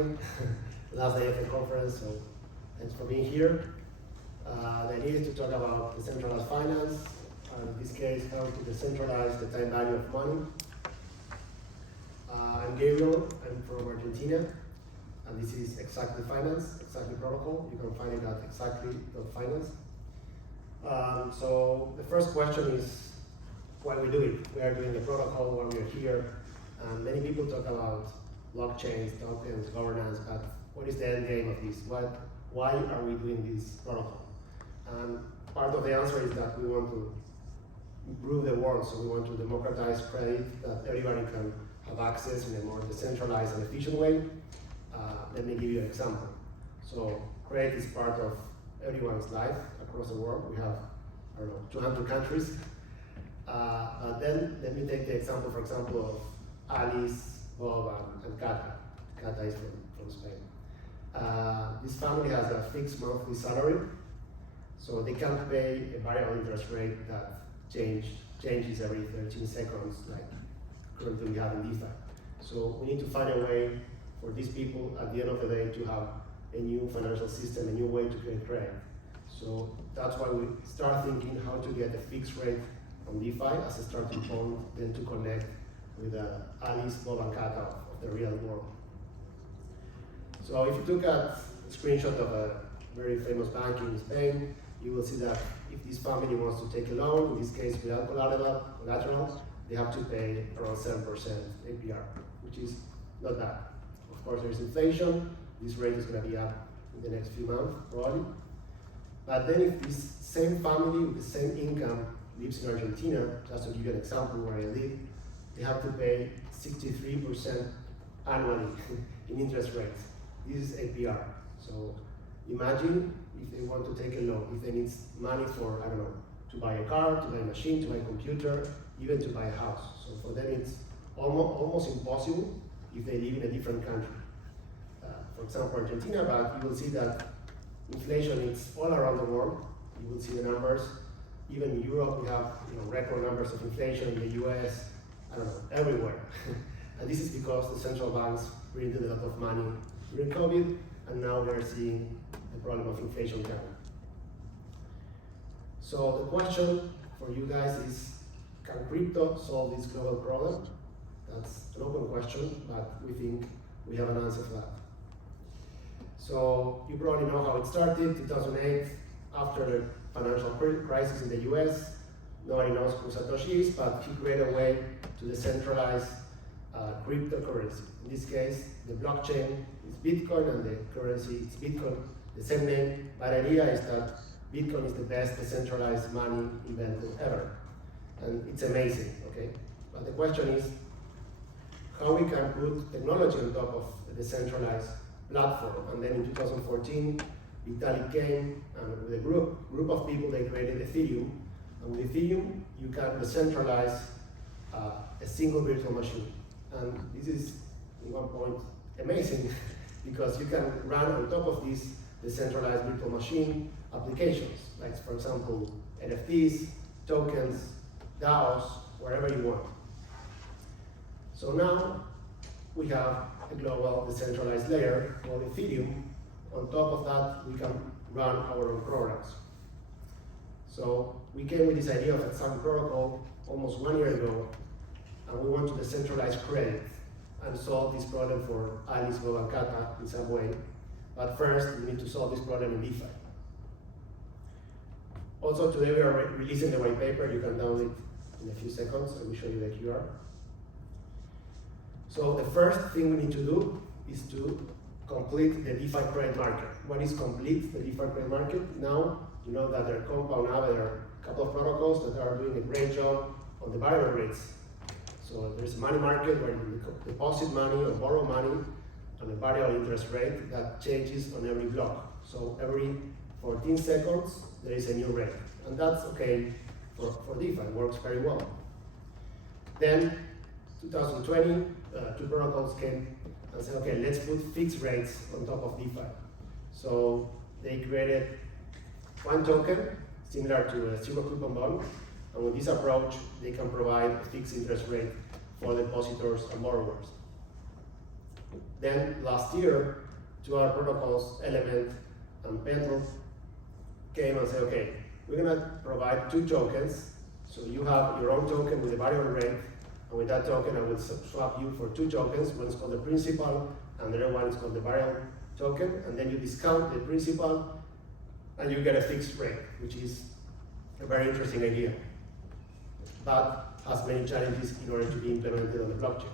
Last day of the conference, so thanks for being here. The idea is to talk about decentralized finance, and in this case, how to decentralize the time value of money. I'm Gabriel, I'm from Argentina, and this is Exactly Finance, Exactly Protocol. You can find it at exactly.finance. So the first question is why we do it. We are doing the protocol, why we are here, and many people talk about blockchains, tokens, governance, but what is the end game of this? Why are we doing this protocol? And part of the answer is that we want to improve the world, so we want to democratize credit, that everybody can have access in a more decentralized and efficient way. Let me give you an example. So credit is part of everyone's life across the world. We have, 200 countries. Then let me take the example, for example, of Alice, Bob, and Kata. Kata is from Spain. This family has a fixed monthly salary, so they can't pay a variable interest rate that changes every 13 seconds, like currently we have in DeFi. So we need to find a way for these people at the end of the day to have a new financial system, a new way to get credit. So that's why we start thinking how to get a fixed rate on DeFi as a starting point, then to connect with Alice, Bob, and Kata of the real world. So if you look at a screenshot of a very famous bank in Spain, you will see that if this family wants to take a loan, in this case without collateral, they have to pay around 7% APR, which is not bad. Of course, there's inflation. This rate is going to be up in the next few months, probably. But then if this same family with the same income lives in Argentina, just to give you an example where I live, they have to pay 63% annually in interest rates. This is APR. So imagine if they want to take a loan, if they need money for, to buy a car, to buy a machine, to buy a computer, even to buy a house. So for them it's almost impossible if they live in a different country. For example, Argentina, but you will see that inflation is all around the world. You will see the numbers. Even in Europe, we have record numbers of inflation. In the US, everywhere. And this is because the central banks printed a lot of money during COVID, and now we're seeing the problem of inflation coming. So the question for you guys is, can crypto solve this global problem? That's an open question, but we think we have an answer for that. So you probably know how it started, 2008, after the financial crisis in the US. Nobody knows who Satoshi is, but he created a way to decentralize cryptocurrency. In this case, the blockchain is Bitcoin and the currency is Bitcoin, the same name, but the idea is that Bitcoin is the best decentralized money invented ever. And it's amazing, okay? But the question is, how we can put technology on top of a decentralized platform. And then in 2014, Vitalik came, and with a group of people, they created Ethereum. And with Ethereum, you can decentralize a single virtual machine. And this is, in one point, amazing, because you can run on top of this decentralized virtual machine applications, like, for example, NFTs, tokens, DAOs, wherever you want. So now we have a global decentralized layer called Ethereum. On top of that, we can run our own programs. So we came with this idea of a Exactly protocol almost 1 year ago, and we want to decentralize credit and solve this problem for Alice, Bob, and Kata in some way. But first, we need to solve this problem in DeFi. Also, today we are releasing the white paper. You can download it in a few seconds. I will show you the QR. So the first thing we need to do is to complete the DeFi credit market. What is complete the DeFi credit market? Now, you know that there are Compound, now there are a couple of protocols that are doing a great job on the variable rates. So there's a money market where you deposit money or borrow money on a variable interest rate that changes on every block. So every 14 seconds, there is a new rate. And that's okay for DeFi, it works very well. Then, 2020, two protocols came and said, okay, let's put fixed rates on top of DeFi. So they created one token, similar to a zero coupon bond, and with this approach, they can provide a fixed interest rate for depositors and borrowers. Then last year, two other protocols, Element and Pendle, came and said, okay, we're gonna provide two tokens. So you have your own token with a variable rate, and with that token, I will swap you for two tokens. One is called the principal, and the other one is called the variable token. And then you discount the principal, and you get a fixed rate, which is a very interesting idea, but has many challenges in order to be implemented on the blockchain.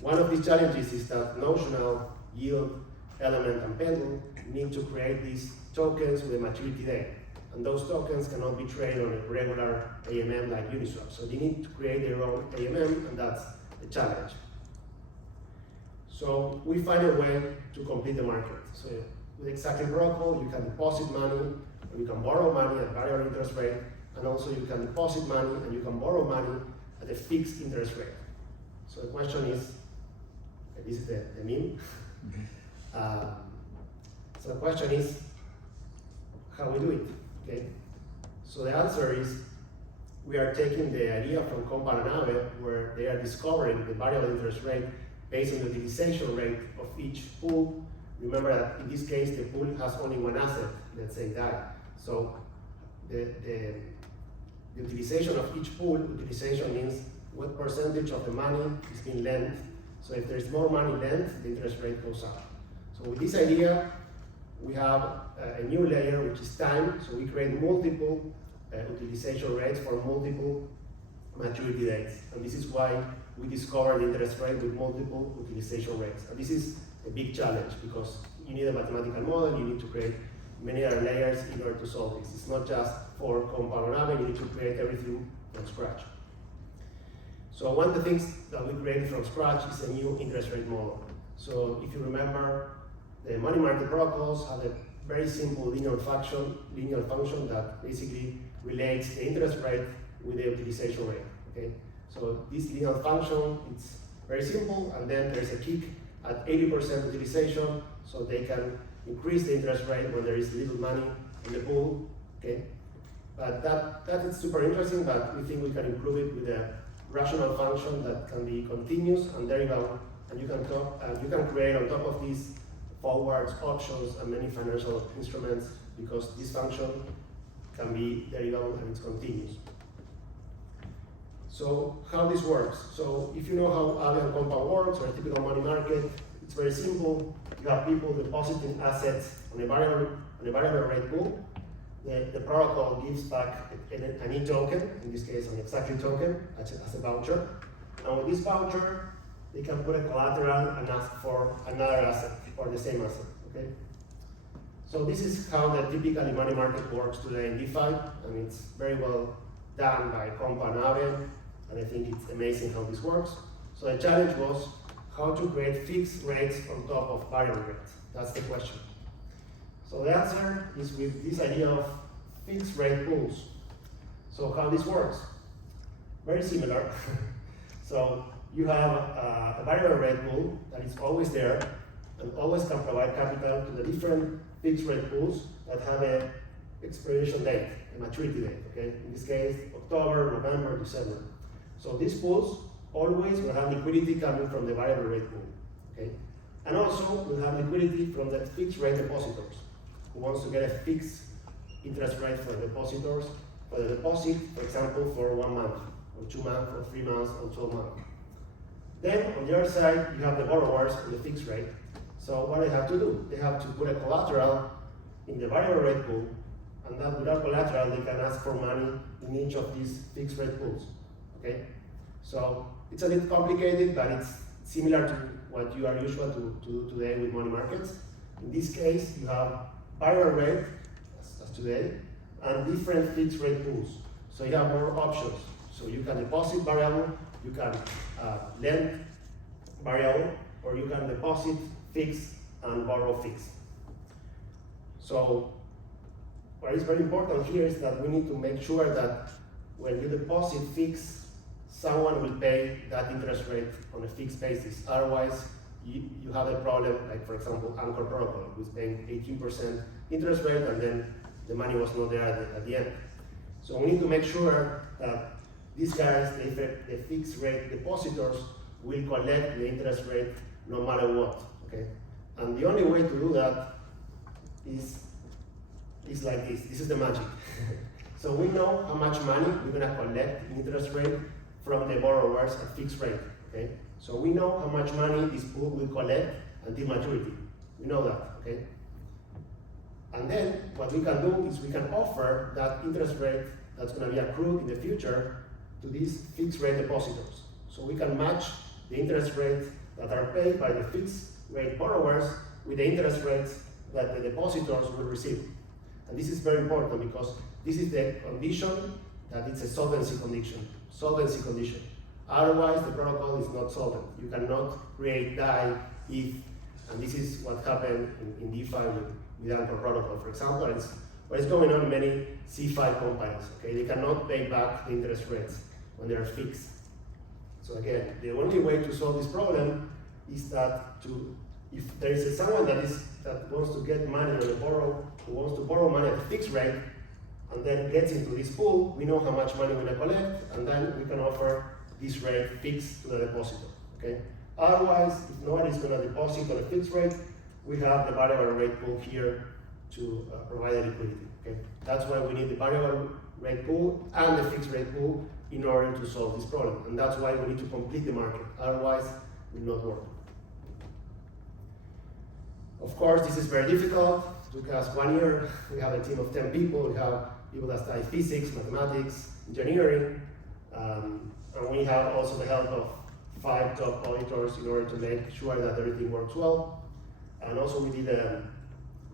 One of these challenges is that Notional, Yield, Element, and Pendle need to create these tokens with a maturity date. And those tokens cannot be traded on a regular AMM like Uniswap. So they need to create their own AMM, and that's the challenge. So we find a way to complete the market. So with Exactly protocol, you can deposit money, and you can borrow money at variable interest rate, and also you can deposit money and you can borrow money at a fixed interest rate. So the question is, this is the meme. So the question is, how we do it, okay? So the answer is, we are taking the idea from Compound and Aave, where they are discovering the variable interest rate based on the utilization rate of each pool. Remember that in this case, the pool has only one asset, let's say that. So the utilization of each pool, utilization means what percentage of the money is being lent. So if there's more money lent, the interest rate goes up. So with this idea, we have a new layer, which is time. So we create multiple utilization rates for multiple maturity dates. And this is why we discovered the interest rate with multiple utilization rates. And this is a big challenge because you need a mathematical model, you need to create many other layers in order to solve this. It's not just for Compound and Aave, you need to create everything from scratch. So one of the things that we created from scratch is a new interest rate model. So if you remember, the money market protocols have a very simple linear function that basically relates the interest rate with the utilization rate. Okay? So this linear function, it's very simple, and then there's a kick at 80% utilization, so they can increase the interest rate when there is little money in the pool. Okay? But that is super interesting, but we think we can improve it with a rational function that can be continuous and derivable, and you can create on top of these forwards, options, and many financial instruments, because this function can be derivable and it's continuous. So how this works? So if you know how Aave and Compound works, or a typical money market, it's very simple. You have people depositing assets on a variable rate pool. The protocol gives back an ETH token, in this case an Exactly token, as a voucher. And with this voucher, they can put a collateral and ask for another asset, or the same asset, okay? So this is how the typical money market works today in DeFi, and it's very well done by Compound and Aave, and I think it's amazing how this works. So the challenge was how to create fixed rates on top of variable rates. That's the question. So the answer is with this idea of fixed rate pools. So how this works? Very similar. So you have a variable rate pool that is always there and always can provide capital to the different fixed rate pools that have an expiration date, a maturity date, okay? In this case, October, November, December. So these pools always will have liquidity coming from the variable rate pool, okay? And also will have liquidity from the fixed rate depositors who wants to get a fixed interest rate for depositors, for the deposit, for example, for 1 month, or 2 months, or 3 months, or 12 months. Then on the other side, you have the borrowers with the fixed rate. So what they have to do? They have to put a collateral in the variable rate pool, and that without collateral, they can ask for money in each of these fixed rate pools, okay? So it's a little complicated, but it's similar to what you are usual to do today with money markets. In this case, you have variable rate, as today, and different fixed rate pools. So you have more options. So you can deposit variable, you can lend variable, or you can deposit fixed and borrow fixed. So what is very important here is that we need to make sure that when you deposit fixed, someone will pay that interest rate on a fixed basis. Otherwise, you have a problem, like for example, Anchor Protocol, who's paying 18% interest rate, and then the money was not there at the end. So we need to make sure that these guys, the fixed rate depositors, will collect the interest rate no matter what, okay? And the only way to do that is like this. This is the magic. So we know how much money we're gonna collect in interest rate from the borrowers at fixed rate, okay? So we know how much money this pool will collect until maturity. We know that, okay? And then what we can do is we can offer that interest rate that's gonna be accrued in the future to these fixed rate depositors. So we can match the interest rates that are paid by the fixed rate borrowers with the interest rates that the depositors will receive. And this is very important because this is the condition that it's a solvency condition. Otherwise, the protocol is not solvent. You cannot create DAI, ETH, and this is what happened in DeFi with Anchor protocol, for example. It's what is going on in many C5 companies. Okay, they cannot pay back the interest rates when they are fixed. So again, the only way to solve this problem is that if there is someone that wants to get money who wants to borrow money at a fixed rate, and then gets into this pool, we know how much money we're gonna collect, and then we can offer this rate fixed to the depositor. Okay. Otherwise, if nobody's gonna deposit on a fixed rate, we have the variable rate pool here to provide the liquidity. Okay. That's why we need the variable rate pool and the fixed rate pool in order to solve this problem, and that's why we need to complete the market. Otherwise, it will not work. Of course, this is very difficult. It took us 1 year. We have a team of 10 people. We have people that study physics, mathematics, engineering, and we have also the help of 5 top auditors in order to make sure that everything works well. And also we did a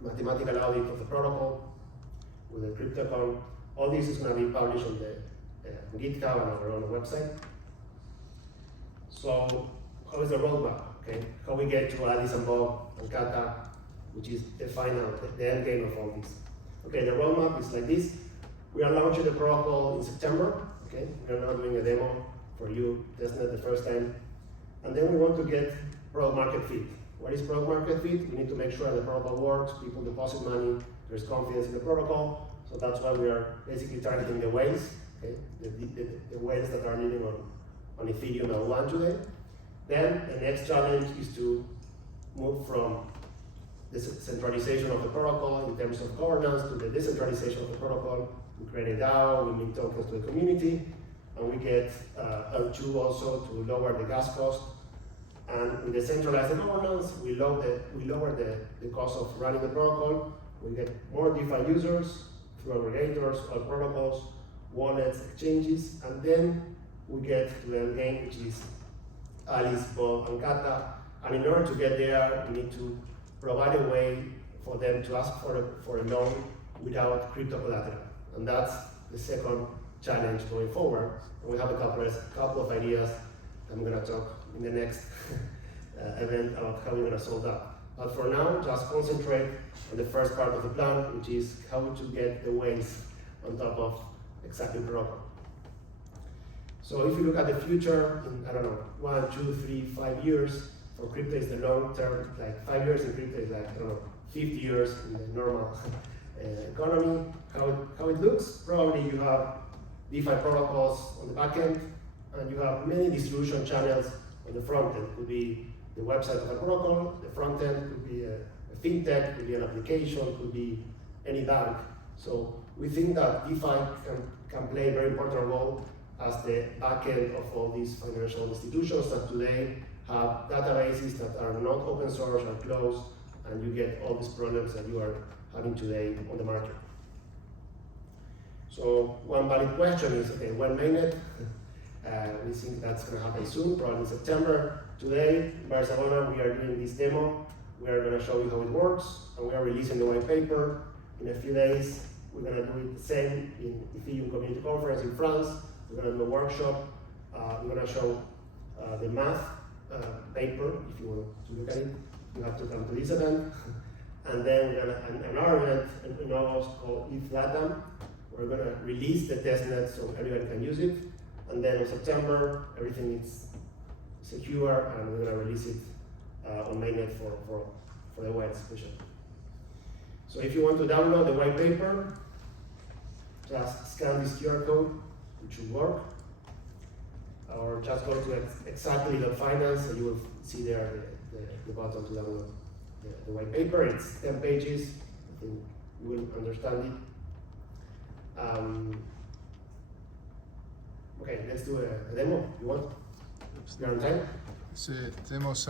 mathematical audit of the protocol with the CryptoCon. All this is going to be published on the GitHub and on our own website. So how is the roadmap? Okay, how we get to Alice and Bob and Kata, which is the end game of all this. Okay, the roadmap is like this. We are launching the protocol in September. Okay, we are now doing a demo for you, testnet the first time. And then we want to get product market fit. What is product market fit? We need to make sure the protocol works, people deposit money, there's confidence in the protocol. So that's why we are basically targeting the whales, okay? The whales that are living on Ethereum L1 today. Then the next challenge is to move from the centralization of the protocol in terms of governance to the decentralization of the protocol. We create a DAO, we mint tokens to the community, and we get L2 also to lower the gas cost. And in the centralized governance, we lower the cost of running the protocol. We get more DeFi users through aggregators, all protocols, wallets, exchanges, and then we get to the end game, which is Alice, Bob, and Kata. And in order to get there, we need to provide a way for them to ask for a loan without crypto collateral. And that's the second challenge going forward. And we have a couple of ideas I'm going to talk in the next event about how we're going to solve that. But for now, just concentrate on the first part of the plan, which is how to get the whales on top of exactly protocol. So if you look at the future, in, I don't know, 1, 2, 3, 5 years, for crypto is the long term, like 5 years in crypto is like, I don't know, 50 years in the normal economy. How it looks, probably you have DeFi protocols on the back end, and you have many distribution channels on the front end. It could be the website of a protocol, the front end could be a fintech, could be an application, could be any bank. So we think that DeFi can play a very important role as the back end of all these financial institutions that today have databases that are not open source or closed, and you get all these problems that you are having today on the market. So one valid question is, okay, when mainnet? We think that's going to happen soon, probably in September. Today, in Barcelona, we are doing this demo. We are going to show you how it works, and we are releasing the white paper. In a few days, we're going to do it the same in Ethereum Community Conference in France. We're going to do a workshop. We're going to show the math paper. If you want to look at it, you have to come to this event. And then we're going to, another event in August called ETH Latam. We're going to release the testnet so everybody can use it. And then in September, everything is secure, and we're going to release it on mainnet for the web especially. So if you want to download the white paper, just scan this QR code, it should work. Or just go to exactly.finance, and you will see there the button to download the white paper. It's 10 pages. I think you will understand it. Okay, let's do a demo. You want? You're on time? Sí, tenemos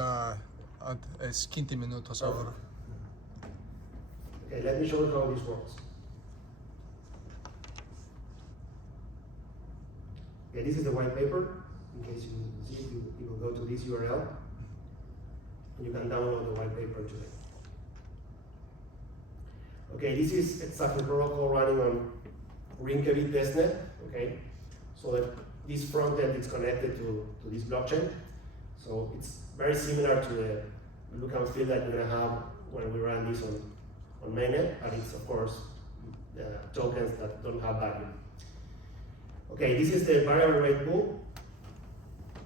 15 minutos ahora. Okay, let me show you how this works. Okay, this is the white paper. In case you see it, you will go to this URL. And you can download the white paper today. Okay, this is exactly protocol running on Rinkeby testnet. Okay, so that this front end is connected to this blockchain. So it's very similar to the look and feel that we're gonna have when we run this on mainnet, but it's of course tokens that don't have value. Okay, this is the variable rate pool.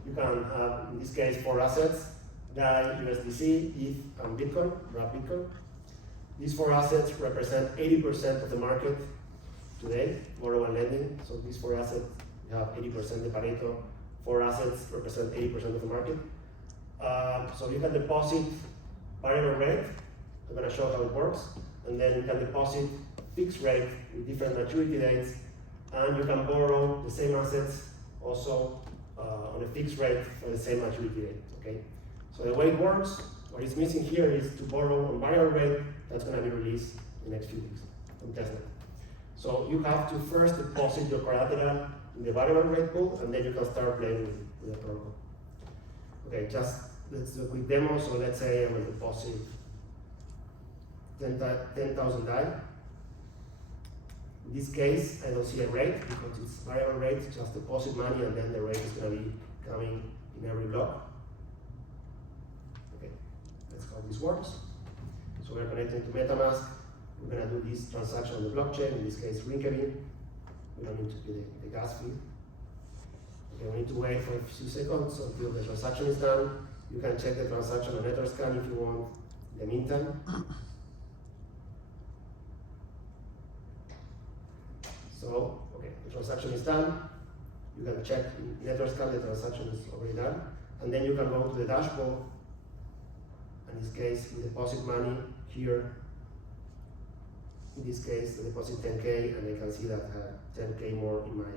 You can have, in this case, 4 assets: DAI, USDC, ETH, and Bitcoin, wrap Bitcoin. These 4 assets represent 80% of the market today, borrow and lending. So these 4 assets, you have 80% the Pareto. 4 assets represent 80% of the market. So you can deposit variable rate. I'm gonna show how it works. And then you can deposit fixed rate with different maturity dates. And you can borrow the same assets also on a fixed rate for the same maturity date, okay? So the way it works, what is missing here is to borrow on variable rate that's gonna be released in the next few weeks from testnet. So you have to first deposit your collateral in the variable rate pool, and then you can start playing with the protocol. Okay, just let's do a quick demo. So let's say I will deposit 10,000 DAI. In this case, I don't see a rate because it's variable rate, just deposit money, and then the rate is going to be coming in every block. Okay, that's how this works. So we're connecting to MetaMask. We're going to do this transaction on the blockchain, in this case, Rinkeby. We don't need to do the gas fee. Okay, we need to wait for a few seconds until the transaction is done. You can check the transaction on Etherscan if you want in the meantime. So, okay, the transaction is done. You can check in Etherscan, the transaction is already done. And then you can go to the dashboard. In this case, we deposit money here. In this case, I deposit 10K, and I can see that I have 10K more in my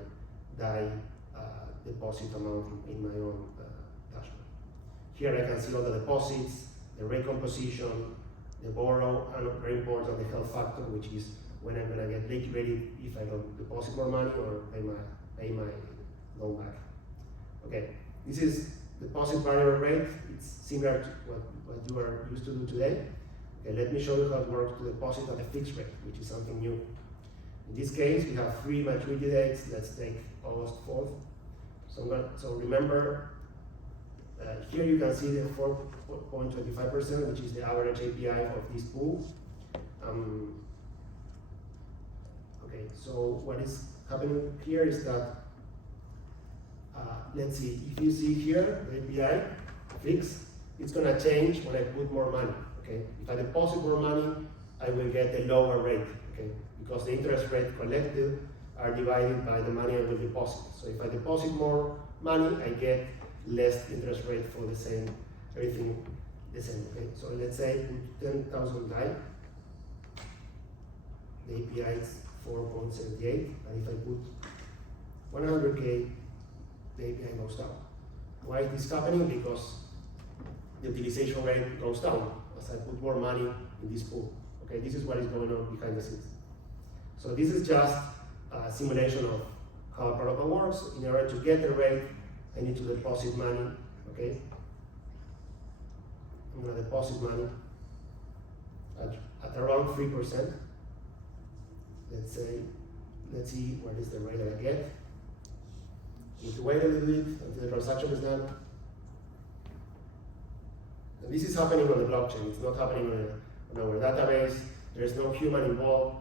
DAI deposit amount in my own dashboard. Here I can see all the deposits, the rate composition, the borrow, and very important, the health factor, which is when I'm gonna get liquidated if I don't deposit more money or pay my loan back. Okay, this is deposit variable rate. It's similar to what you are used to do today. Okay, let me show you how it works to deposit at a fixed rate, which is something new. In this case, we have 3 maturity dates. Let's take August 4th. So remember, here you can see the 4.25%, which is the average API of this pool. Okay, so what is happening here is that, let's see, if you see here, the API fixed, it's gonna change when I put more money, okay? If I deposit more money, I will get a lower rate, okay? Because the interest rate collected are divided by the money I will deposit. So if I deposit more money, I get less interest rate for the same, everything the same, okay? So let's say put 10,000 DAI, the API is 4.78, and if I put 100K, the API goes down. Why is this happening? Because the utilization rate goes down as I put more money in this pool. Okay, this is what is going on behind the scenes. So this is just a simulation of how a protocol works. In order to get the rate, I need to deposit money, okay? I'm gonna deposit money at around 3%. Let's see what is the rate that I get. I need to wait a little bit until the transaction is done. And this is happening on the blockchain. It's not happening on our database. There's no human involved.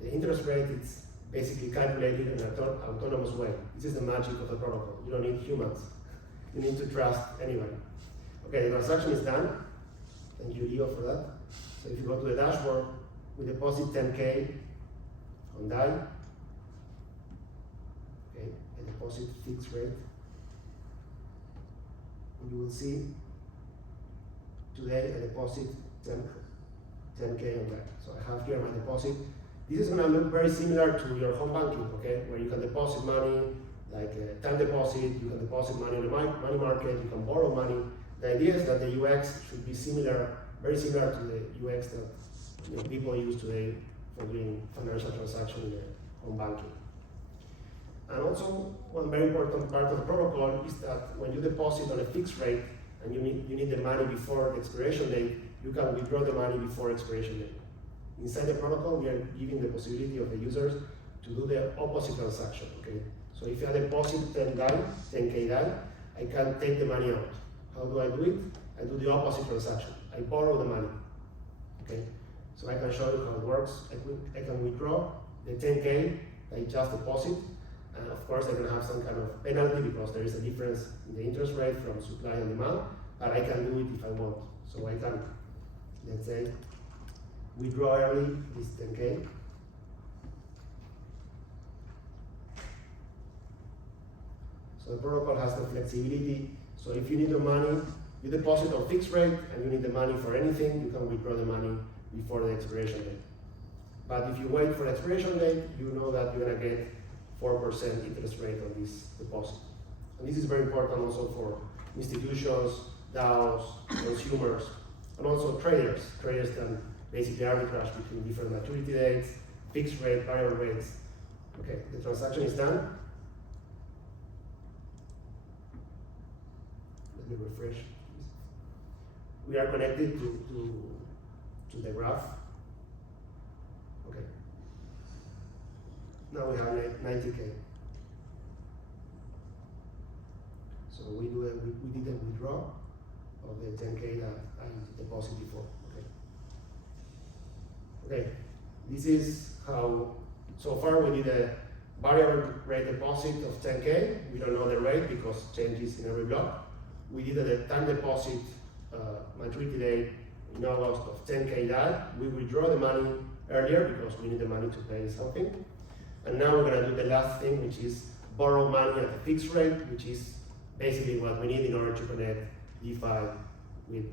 The interest rate is basically calculated in an autonomous way. This is the magic of the protocol. You don't need humans. You need to trust anybody. Okay, the transaction is done. Thank you, Leo, for that. So if you go to the dashboard, we deposit 10K on DAI. Okay, a deposit fixed rate. And you will see today I deposit 10K on that. So I have here my deposit. This is gonna look very similar to your home banking, okay? Where you can deposit money, like a time deposit, you can deposit money in the money market, you can borrow money. The idea is that the UX should be similar, very similar to the UX that people use today for doing financial transactions in the home banking. And also, one very important part of the protocol is that when you deposit on a fixed rate and you need the money before the expiration date, you can withdraw the money before expiration date. Inside the protocol, we are giving the possibility of the users to do the opposite transaction, okay? So if I deposit 10K DAI, I can take the money out. How do I do it? I do the opposite transaction. I borrow the money, okay? So I can show you how it works. I can withdraw the 10K I just deposit, and of course I'm gonna have some kind of penalty because there is a difference in the interest rate from supply and demand, but I can do it if I want. So I can, let's say, withdraw early this 10K. So the protocol has the flexibility. So if you need the money, you deposit on fixed rate and you need the money for anything, you can withdraw the money before the expiration date. But if you wait for the expiration date, you know that you're gonna get 4% interest rate on this deposit. And this is very important also for institutions, DAOs, consumers, and also traders. Traders can basically arbitrage between different maturity dates, fixed rate, variable rates. Okay, the transaction is done. Let me refresh. We are connected to the graph. Okay. Now we have 90K. So we did a withdraw of the 10K that I deposited before. Okay, this is how, so far we did a variable rate deposit of 10K. We don't know the rate because it changes in every block. We did a time deposit maturity date in August of 10K DAI. We withdraw the money earlier because we need the money to pay something. And now we're gonna do the last thing, which is borrow money at a fixed rate, which is basically what we need in order to connect DeFi with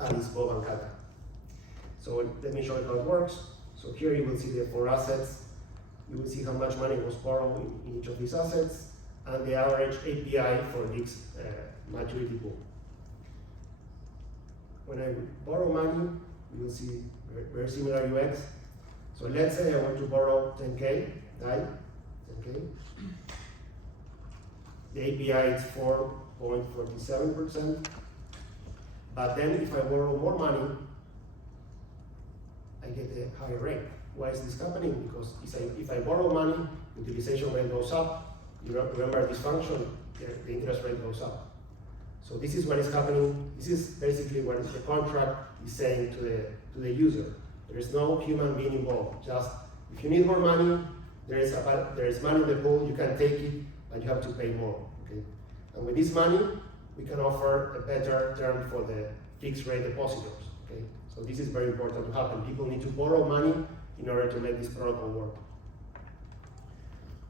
Alice, Bob, and Kata. So let me show you how it works. So here you will see the 4 assets. You will see how much money was borrowed in each of these assets and the average API for this maturity pool. When I borrow money, you will see very similar UX. So let's say I want to borrow 10K DAI, 10K. The API is 4.47%. But then if I borrow more money, I get a higher rate. Why is this happening? Because if I borrow money, utilization rate goes up. You remember this function, the interest rate goes up. So this is what is happening. This is basically what the contract is saying to the user. There is no human being involved. Just if you need more money, there is money in the pool, you can take it, but you have to pay more. Okay? And with this money, we can offer a better term for the fixed rate depositors. Okay? So this is very important to happen. People need to borrow money in order to make this protocol work.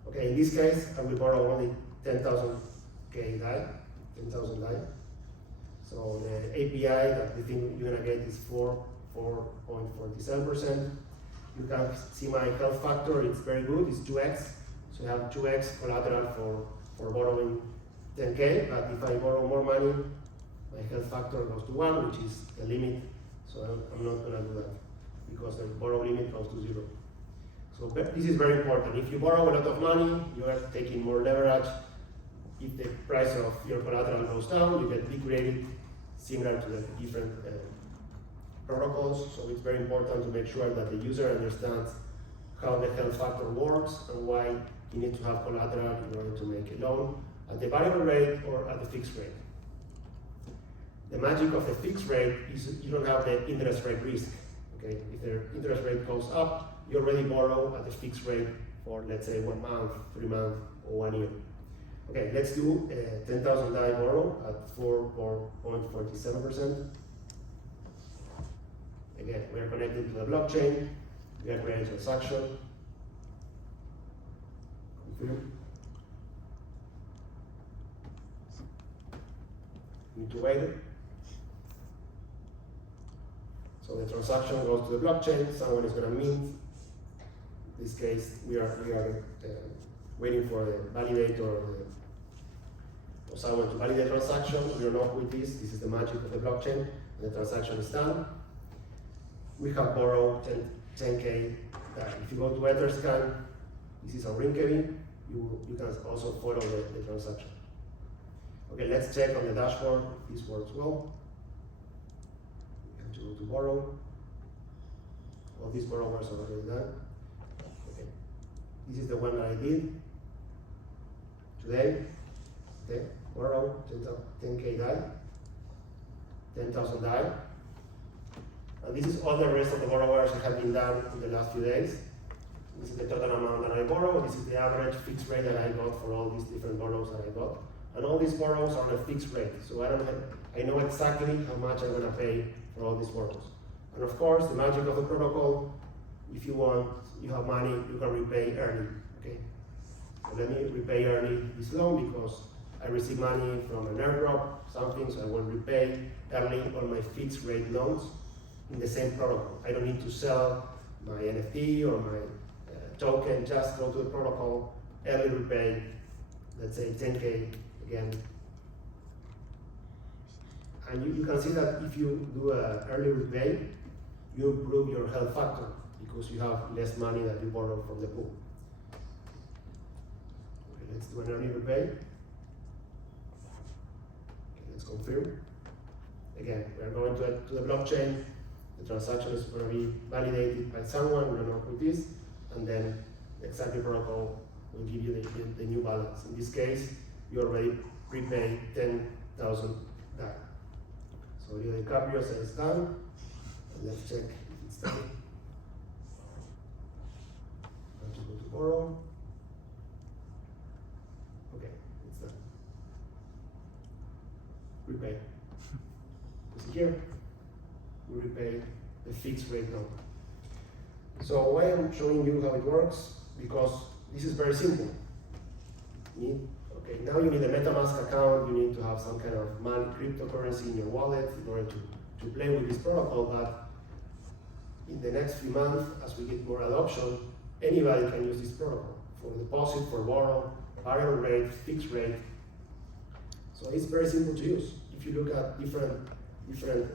Okay, in this case, I will borrow only 10,000K DAI, 10,000 DAI. So the API that we think you're gonna get is 4.47%. You can see my health factor, it's very good, it's 2x. So I have 2x collateral for borrowing 10K, but if I borrow more money, my health factor goes to 1, which is the limit. So I'm not gonna do that because the borrow limit goes to 0. So this is very important. If you borrow a lot of money, you are taking more leverage. If the price of your collateral goes down, you get liquidated similar to the different protocols. So it's very important to make sure that the user understands how the health factor works and why you need to have collateral in order to make a loan at the variable rate or at the fixed rate. The magic of the fixed rate is you don't have the interest rate risk. Okay, if the interest rate goes up, you already borrow at the fixed rate for, let's say, 1 month, 3 months, or 1 year. Okay, let's do 10,000 DAI borrow at 4.47%. Again, we are connected to the blockchain. We are creating a transaction. Confirm. Need to wait it. So the transaction goes to the blockchain, someone is going to mint. In this case, we are waiting for the validator or someone to validate the transaction. We don't know who it is. This is the magic of the blockchain. And the transaction is done. We have borrowed 10K. If you go to Etherscan, this is a Rinkeby. You can also follow the transaction. Okay, let's check on the dashboard if this works well. We have to go to borrow. All these borrowers are already done. Okay, this is the one that I did today. Okay, borrow 10K DAI, 10,000 DAI. And this is all the rest of the borrowers that have been done in the last few days. This is the total amount that I borrow. This is the average fixed rate that I got for all these different borrows that I got. And all these borrows are on a fixed rate. So I know exactly how much I'm gonna pay for all these borrows. And of course, the magic of the protocol, if you have money, you can repay early, okay? So let me repay early this loan because I receive money from an airdrop, something, so I will repay early on my fixed rate loans in the same protocol. I don't need to sell my NFT or my token, just go to the protocol, early repay, let's say 10K again. And you can see that if you do an early repay, you improve your health factor because you have less money that you borrow from the pool. Okay, let's do an early repay. Okay, let's confirm. Again, we are going to the blockchain. The transaction is going to be validated by someone, we don't know who it is, and then the Exactly protocol will give you the new balance. In this case, you already prepaid 10,000 DAI. So Rio DiCaprio says it's done, and let's check if it's done. I have to go to borrow. Okay, it's done. Repay. You see here? We repay the fixed rate loan. So why I'm showing you how it works? Because this is very simple. Okay, now you need a MetaMask account, you need to have some kind of money, cryptocurrency in your wallet in order to play with this protocol, but in the next few months, as we get more adoption, anybody can use this protocol for deposit, for borrow, variable rate, fixed rate. So it's very simple to use. If you look at different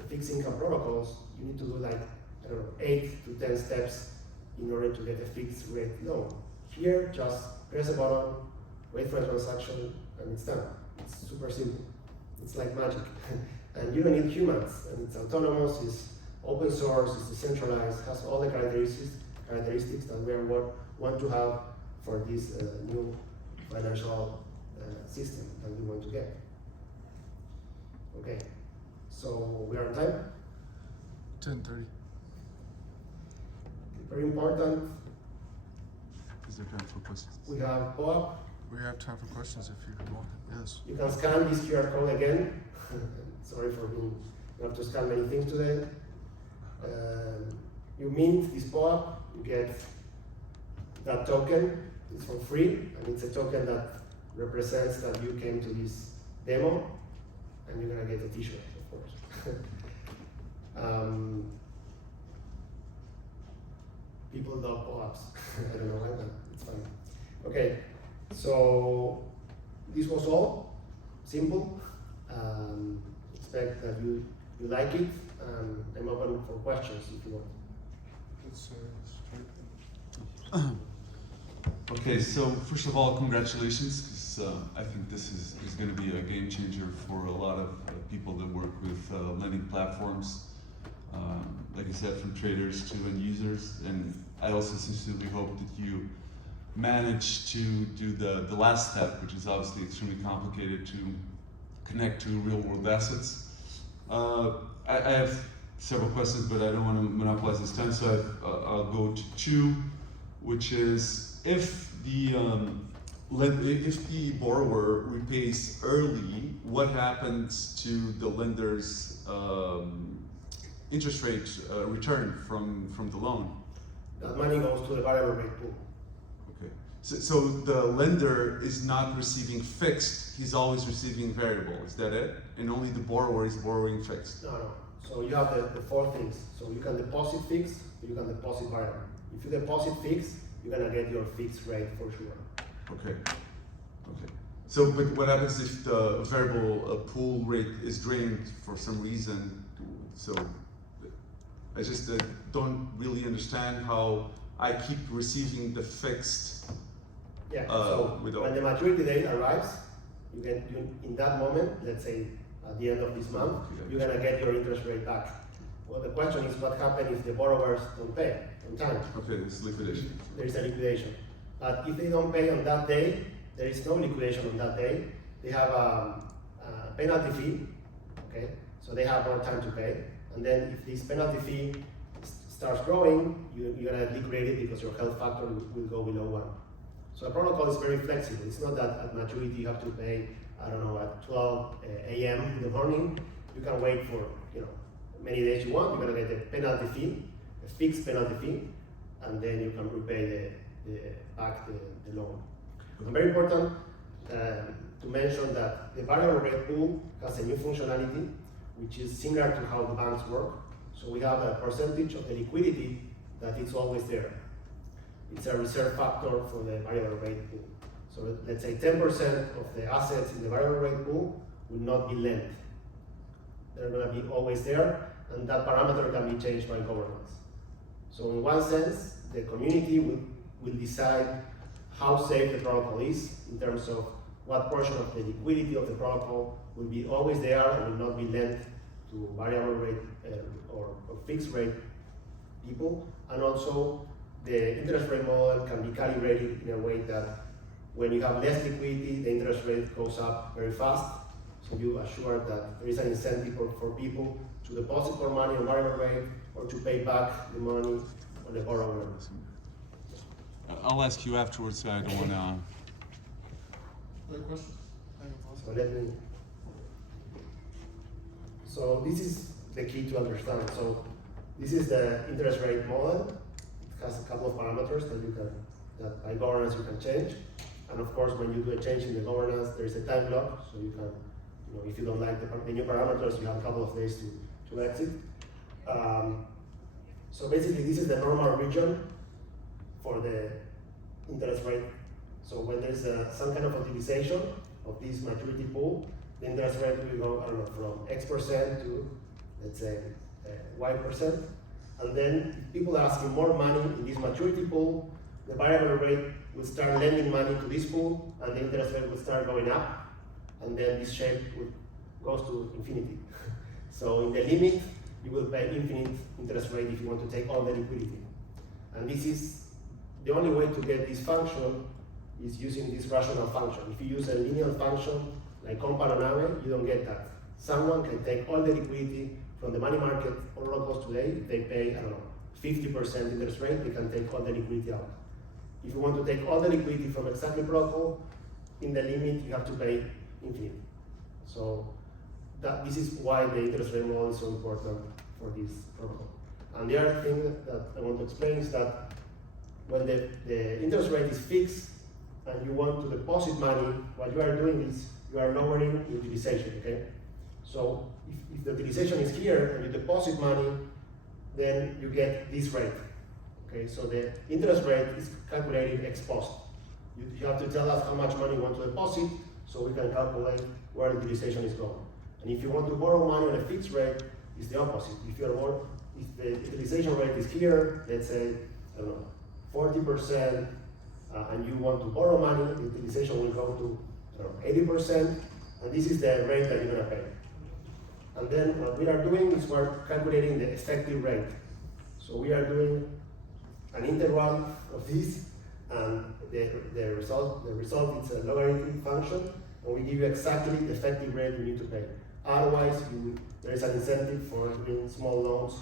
fixed income protocols, you need to do like, I don't know, 8 to 10 steps in order to get a fixed rate loan. Here, just press a button, wait for a transaction, and it's done. It's super simple. It's like magic. And you don't need humans, and it's autonomous, it's open source, it's decentralized, has all the characteristics that we want to have for this new financial system that we want to get. Okay, so we are on time? 10:30. Very important. Is there time for questions? We have POAP. We have time for questions if you want. Yes. You can scan this QR code again. Sorry for being not to scan many things today. You mint this POAP, you get that token. It's for free, and it's a token that represents that you came to this demo, and you're gonna get a T-shirt, of course. People love POAPs. I don't know why, but it's fine. Okay, so this was all simple. Expect that you like it. I'm open for questions if you want. Okay, so first of all, congratulations, because I think this is going to be a game changer for a lot of people that work with lending platforms. Like I said, from traders to end users, and I also sincerely hope that you manage to do the last step, which is obviously extremely complicated, to connect to real-world assets. I have several questions, but I don't want to monopolize this time, so I'll go to two, which is if the borrower repays early, what happens to the lender's interest rate return from the loan? That money goes to the variable rate pool. Okay. So the lender is not receiving fixed, he's always receiving variable, is that it? And only the borrower is borrowing fixed? No. So you have the four things. So you can deposit fixed, you can deposit variable. If you deposit fixed, you're gonna get your fixed rate for sure. Okay. Okay. So, but what happens if the variable pool rate is drained for some reason? So, I just don't really understand how I keep receiving the fixed. Yeah. So when the maturity date arrives, in that moment, let's say at the end of this month, you're gonna get your interest rate back. Well, the question is, what happens if the borrowers don't pay on time? Okay, this is liquidation. There is a liquidation. But if they don't pay on that day, there is no liquidation on that day. They have a penalty fee, okay? So they have more time to pay. And then if this penalty fee starts growing, you're gonna liquidate it because your health factor will go below 1. So the protocol is very flexible. It's not that at maturity you have to pay, I don't know, at 12 a.m. in the morning. You can wait for, many days you want. You're gonna get a penalty fee, a fixed penalty fee, and then you can repay back the loan. And very important to mention that the variable rate pool has a new functionality, which is similar to how the banks work. So we have a percentage of the liquidity that is always there. It's a reserve factor for the variable rate pool. So let's say 10% of the assets in the variable rate pool will not be lent. They're gonna be always there, and that parameter can be changed by governance. So in one sense, the community will decide how safe the protocol is in terms of what portion of the liquidity of the protocol will be always there and will not be lent to variable rate or fixed rate people. And also the interest rate model can be calibrated in a way that when you have less liquidity, the interest rate goes up very fast. So you assure that there is an incentive for people to deposit more money on variable rate or to pay back the money on the borrower. I'll ask you afterwards. I don't want to. Other questions? So this is the key to understand. So this is the interest rate model. It has a couple of parameters that by governance you can change. And of course, when you do a change in the governance, there is a time block. So you can, if you don't like the new parameters, you have a couple of days to exit. So basically, this is the normal region for the interest rate. So when there's some kind of utilization of this maturity pool, the interest rate will go, I don't know, from X% to, let's say, Y%. And then if people are asking more money in this maturity pool, the variable rate will start lending money to this pool, and the interest rate will start going up, and then this shape goes to infinity. So in the limit, you will pay infinite interest rate if you want to take all the liquidity. And this is the only way to get this function is using this rational function. If you use a linear function like compound and ave, you don't get that. Someone can take all the liquidity from the money market or protocols today. If they pay, I don't know, 50% interest rate, they can take all the liquidity out. If you want to take all the liquidity from exactly protocol, in the limit you have to pay infinite. So this is why the interest rate model is so important for this protocol. And the other thing that I want to explain is that when the interest rate is fixed and you want to deposit money, what you are doing is you are lowering utilization, okay? So if the utilization is here and you deposit money, then you get this rate, okay? So the interest rate is calculated ex post. You have to tell us how much money you want to deposit so we can calculate where the utilization is going. And if you want to borrow money on a fixed rate, it's the opposite. If the utilization rate is here, let's say, I don't know, 40%, and you want to borrow money, the utilization will go to 80%, and this is the rate that you're gonna pay. And then what we are doing is we're calculating the effective rate. So we are doing an integral of this, and the result is a logarithmic function, and we give you exactly the effective rate you need to pay. Otherwise, there is an incentive for doing small loans,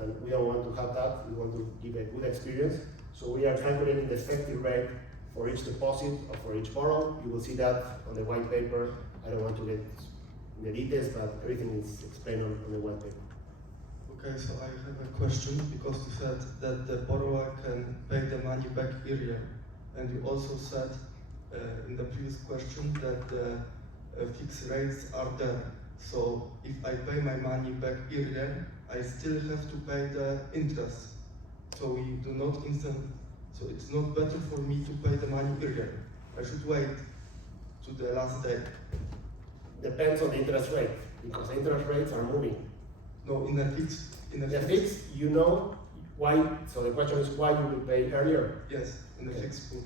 and we don't want to have that. We want to give a good experience. So we are calculating the effective rate for each deposit or for each borrow. You will see that on the white paper. I don't want to get in the details, but everything is explained on the white paper. Okay, so I have a question, because you said that the borrower can pay the money back earlier, and you also said in the previous question that the fixed rates are there. So if I pay my money back earlier, I still have to pay the interest. So we do not so it's not better for me to pay the money earlier. I should wait to the last day. Depends on the interest rate, because the interest rates are moving. No, in a fixed. The fixed, you know why, so the question is why you will pay earlier. Yes, in a Okay. fixed pool.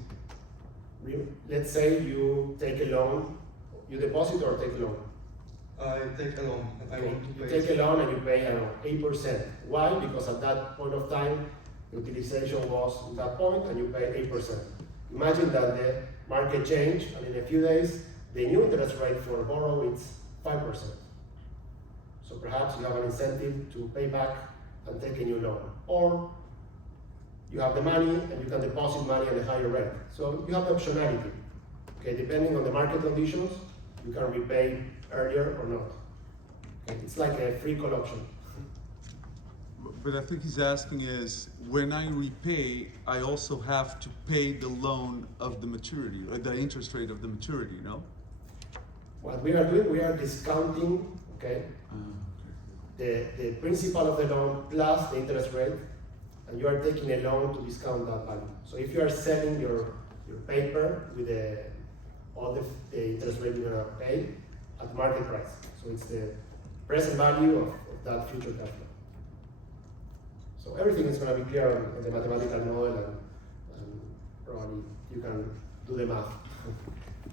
Let's say you take a loan, you deposit or take a loan. I take a loan and I Okay, want to you pay. take a loan and you pay, I don't know, 8%. Why? Because at that point of time, the utilization was at that point and you pay 8%. Imagine that the market changed and in a few days, the new interest rate for a borrow is 5%. So perhaps you have an incentive to pay back and take a new loan. Or you have the money and you can deposit money at a higher rate. So you have the optionality. Okay, depending on the market conditions, you can repay earlier or not. Okay, it's like a free call option. But I think he's asking is, when I repay, I also have to pay the loan of the maturity, or the interest rate of the maturity, no? What we are doing, we are discounting, okay, the principal of the loan plus the interest rate, and you are taking a loan to discount that value. So if you are selling your paper with all the interest rate you're gonna pay at market price. So it's the present value of that future cash flow. So everything is gonna be clear on the mathematical model and probably you can do the math.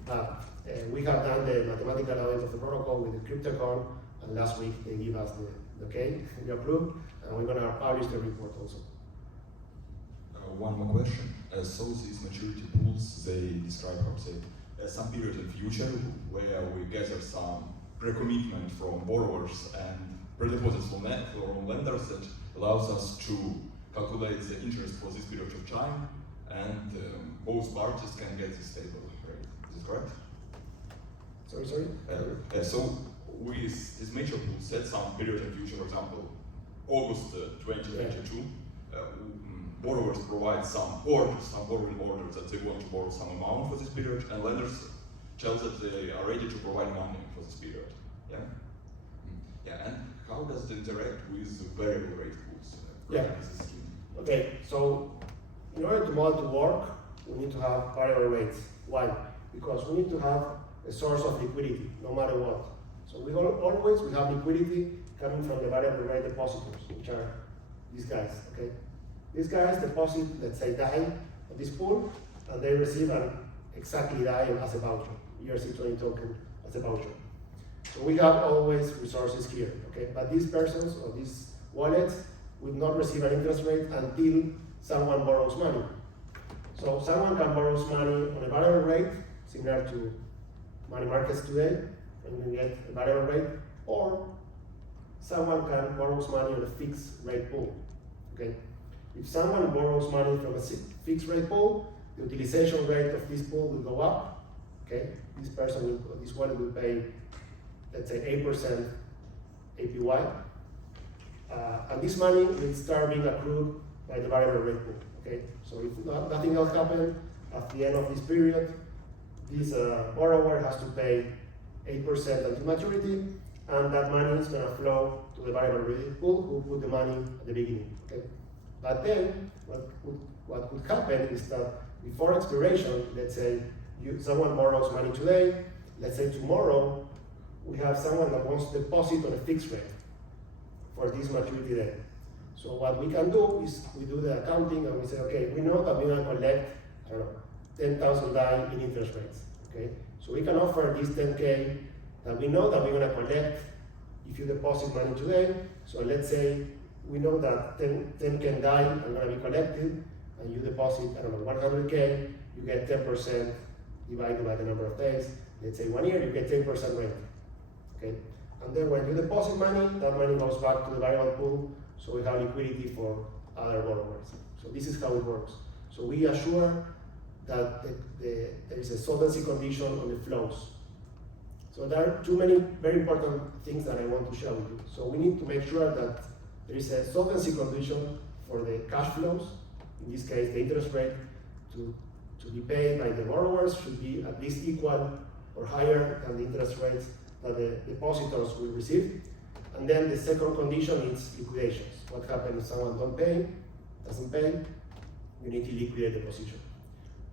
But we have done the mathematical analysis of the protocol with the CryptoCon, and last week they give us the okay, we approve, and we're gonna publish the report also. One more question. So these maturity pools, they describe, how to say, some period in future where we gather some pre-commitment from borrowers and pre-deposits from lenders that allows us to calculate the interest for this period of time, and both parties can get this stable rate. Is it correct? Sorry? So with this major pool set some period in future, for example, August 2022, borrowers provide some borrowing orders that they want to borrow some amount for this period, and lenders tell that they are ready to provide money for this period. Yeah? Yeah, and how does it interact with variable rate pools? Yeah. This scheme? Okay, so in order to model to work, we need to have variable rates. Why? Because we need to have a source of liquidity, no matter what. So we have liquidity coming from the variable rate depositors, which are these guys, okay? These guys deposit, let's say, DAI of this pool, and they receive an exactly DAI as a voucher, ERC20 token as a voucher. So we have always resources here, okay? But these persons or these wallets will not receive an interest rate until someone borrows money. So someone can borrow money on a variable rate, similar to money markets today, and you get a variable rate, or someone can borrow money on a fixed rate pool, okay? If someone borrows money from a fixed rate pool, the utilization rate of this pool will go up, okay? This wallet will pay, let's say, 8% APY, and this money will start being accrued by the variable rate pool, okay? So if nothing else happens, at the end of this period, this borrower has to pay 8% until maturity, and that money is going to flow to the variable rate pool who put the money at the beginning, okay? But then, what could happen is that before expiration, let's say someone borrows money today, let's say tomorrow, we have someone that wants to deposit on a fixed rate for this maturity day. So what we can do is we do the accounting and we say, okay, we know that we're going to collect, I don't know, 10,000 DAI in interest rates, okay? So we can offer this 10K that we know that we're going to collect if you deposit money today. So let's say we know that 10K DAI are going to be collected, and you deposit, I don't know, 100K, you get 10% divided by the number of days. Let's say 1 year, you get 10% rate, okay? And then when you deposit money, that money goes back to the variable pool, so we have liquidity for other borrowers. So this is how it works. So we assure that there is a solvency condition on the flows. So there are too many very important things that I want to share with you. So we need to make sure that there is a solvency condition for the cash flows. In this case, the interest rate to be paid by the borrowers should be at least equal or higher than the interest rates that the depositors will receive. And then the second condition is liquidations. What happens if someone doesn't pay, you need to liquidate the position.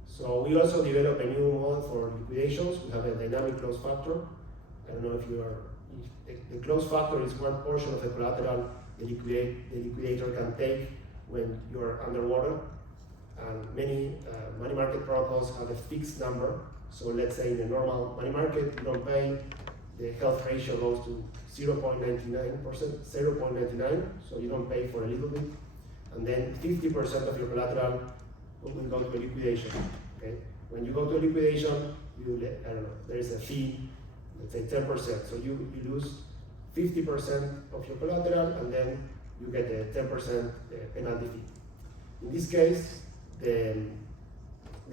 So we also develop a new model for liquidations. We have a dynamic close factor. I don't know if the close factor is one portion of the collateral the liquidator can take when you're underwater. And many money market protocols have a fixed number. So let's say in a normal money market, you don't pay, the health ratio goes to 0.99%, 0.99, so you don't pay for a little bit. And then 50% of your collateral will go to a liquidation. Okay? When you go to a liquidation, I don't know, there is a fee, let's say 10%. So you lose 50% of your collateral, and then you get a 10% penalty fee. In this case, the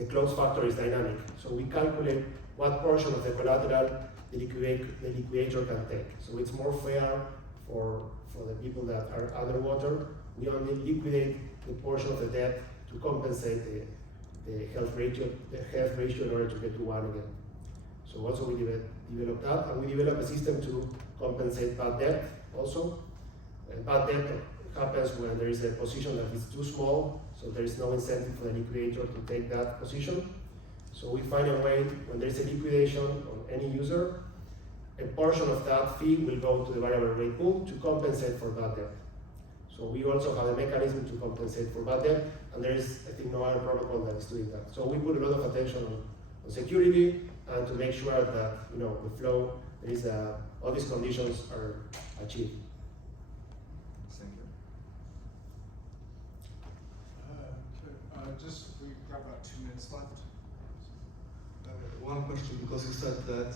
close factor is dynamic. So we calculate what portion of the collateral the liquidator can take. So it's more fair for the people that are underwater. We only liquidate the portion of the debt to compensate the health ratio in order to get to 1 again. So also we develop that, and we develop a system to compensate bad debt also. Bad debt happens when there is a position that is too small, so there is no incentive for the liquidator to take that position. So we find a way, when there is a liquidation on any user, a portion of that fee will go to the variable rate pool to compensate for bad debt. So we also have a mechanism to compensate for bad debt, and there is, I think, no other protocol that is doing that. So we put a lot of attention on security and to make sure that the flow, there is all these conditions are achieved. Thank you. Just we got about 2 minutes left. One question, because you said that,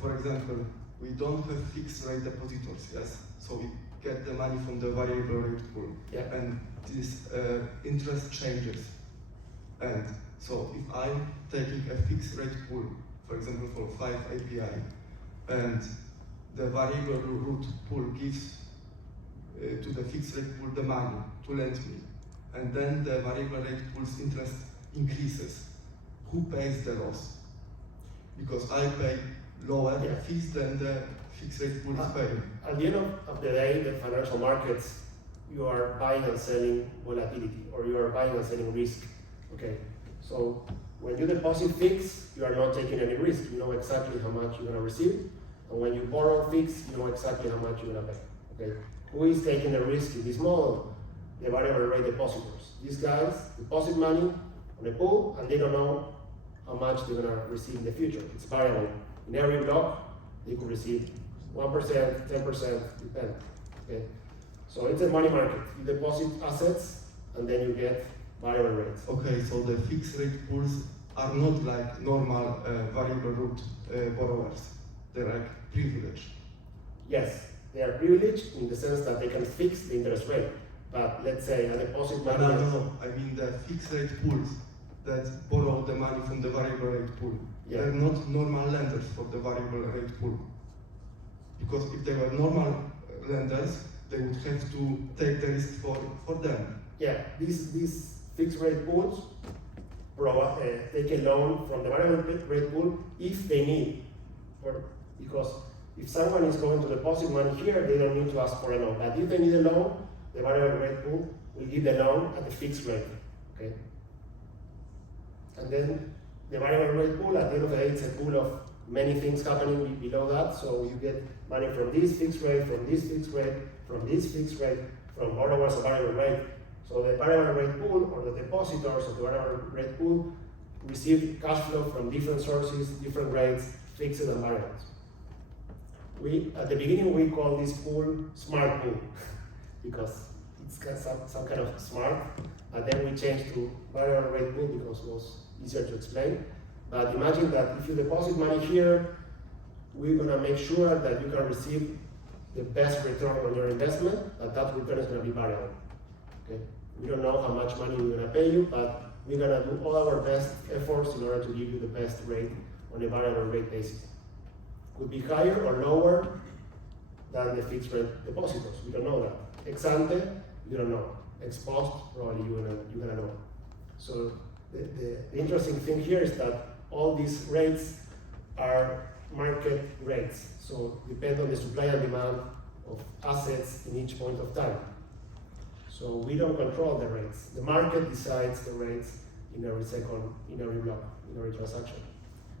for example, we don't have fixed rate depositors, yes? So we get the money from the variable rate pool. Yeah. And this interest changes. And so if I'm taking a fixed rate pool, for example, for 5 API, and the variable root pool gives to the fixed rate pool the money to lend me, and then the variable rate pool's interest increases, who pays the loss? Because I pay lower fees than the fixed rate pool is paying. At the end of the day, the financial markets, you are buying and selling volatility, or you are buying and selling risk. Okay, so when you deposit fixed, you are not taking any risk. You know exactly how much you're going to receive, and when you borrow fixed, you know exactly how much you're going to pay. Okay, who is taking the risk in this model? The variable rate depositors. These guys deposit money on a pool, and they don't know how much they're going to receive in the future. It's variable. In every block, they could receive 1%, 10%, depend. Okay, so it's a money market. You deposit assets, and then you get variable rates. Okay, so the fixed rate pools are not like normal variable root borrowers. They're like privileged. Yes, they are privileged in the sense that they can fix the interest rate. But let's say a deposit money. No. I mean the fixed rate pools that borrow the money from the variable rate pool. Yeah. They're not normal lenders for the variable rate pool. Because if they were normal lenders, they would have to take the risk for them. Yeah, these fixed rate pools take a loan from the variable rate pool if they need, because if someone is going to deposit money here, they don't need to ask for a loan. But if they need a loan, the variable rate pool will give the loan at a fixed rate. Okay, and then the variable rate pool, at the end of the day, it's a pool of many things happening below that. So you get money from this fixed rate, from this fixed rate, from this fixed rate, from borrowers of variable rate. So the variable rate pool, or the depositors of the variable rate pool, receive cash flow from different sources, different rates, fixed and variables. At the beginning, we call this pool smart pool because it's got some kind of smart, but then we changed to variable rate pool because it was easier to explain. But imagine that if you deposit money here, we're gonna make sure that you can receive the best return on your investment, but that return is gonna be variable. Okay? We don't know how much money we're gonna pay you, but we're gonna do all our best efforts in order to give you the best rate on a variable rate basis. Could be higher or lower than the fixed rate depositors. We don't know that. Ex ante, you don't know. Ex post, probably you're gonna know. So the interesting thing here is that all these rates are market rates. So depend on the supply and demand of assets in each point of time. So we don't control the rates. The market decides the rates in every second, in every block, in every transaction.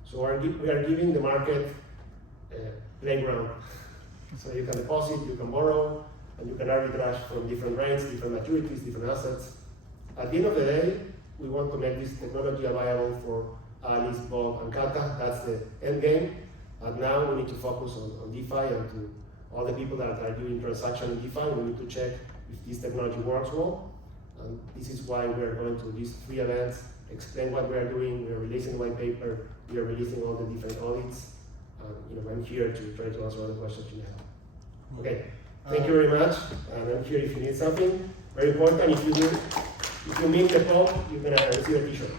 So we are giving the market playground. So you can deposit, you can borrow, and you can arbitrage from different rates, different maturities, different assets. At the end of the day, we want to make this technology available for Alice, Bob, and Kata. That's the end game. And now we need to focus on DeFi and to all the people that are doing transaction in DeFi. We need to check if this technology works well. And this is why we are going to these 3 events, explain what we are doing. We are releasing the white paper. We are releasing all the different audits. I'm here to try to answer all the questions you have. Okay, thank you very much. And I'm here if you need something. Very important, if you meet the Pope, you're gonna receive a t-shirt.